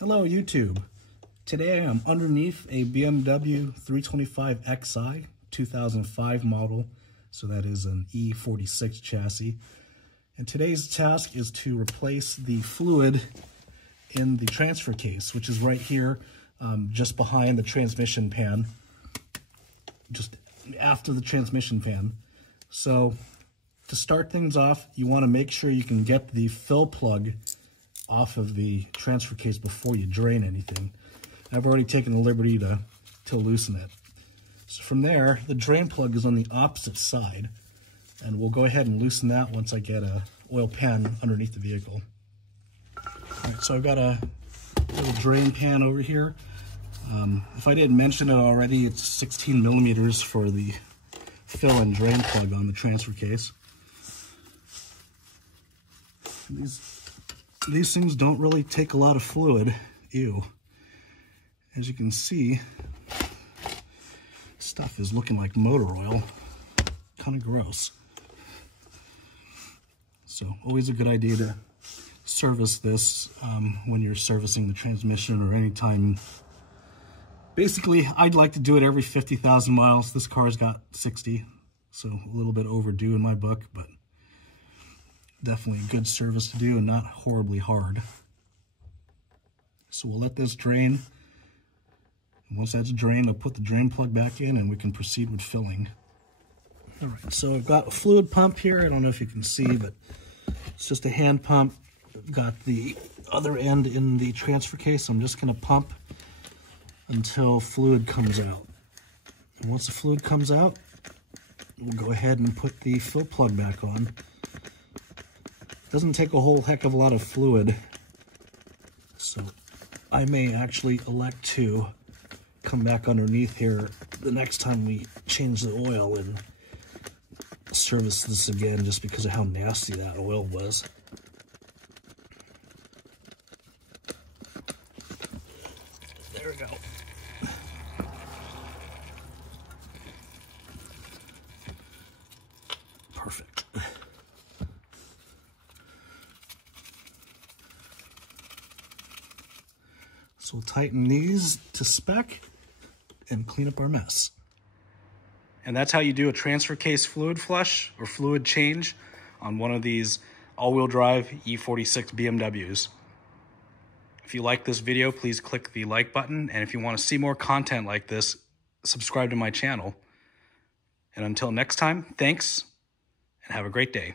Hello YouTube. Today I'm underneath a BMW 325xi 2005 model, so that is an E46 chassis. And today's task is to replace the fluid in the transfer case, which is right here, just behind the transmission pan, just after the transmission pan. So to start things off, you want to make sure you can get the fill plug off of the transfer case before you drain anything. I've already taken the liberty to loosen it. So from there, the drain plug is on the opposite side, and we'll go ahead and loosen that once I get a oil pan underneath the vehicle. All right, so I've got a little drain pan over here. If I didn't mention it already, it's 16 millimeters for the fill and drain plug on the transfer case. These things don't really take a lot of fluid. Ew. As you can see, stuff is looking like motor oil. Kind of gross. So always a good idea to service this when you're servicing the transmission or any time. Basically, I'd like to do it every 50,000 miles. This car's got 60, so a little bit overdue in my book, but definitely a good service to do and not horribly hard. So we'll let this drain. And once that's drained, I'll put the drain plug back in and we can proceed with filling. All right, so I've got a fluid pump here. I don't know if you can see, but it's just a hand pump. I've got the other end in the transfer case. I'm just gonna pump until fluid comes out. And once the fluid comes out, we'll go ahead and put the fill plug back on. Doesn't take a whole heck of a lot of fluid, so I may actually elect to come back underneath here the next time we change the oil and service this again, just because of how nasty that oil was. There we go. Perfect. So we'll tighten these to spec and clean up our mess. And that's how you do a transfer case fluid flush or fluid change on one of these all-wheel drive E46 BMWs. If you like this video, please click the like button. And if you want to see more content like this, subscribe to my channel. And until next time, thanks and have a great day.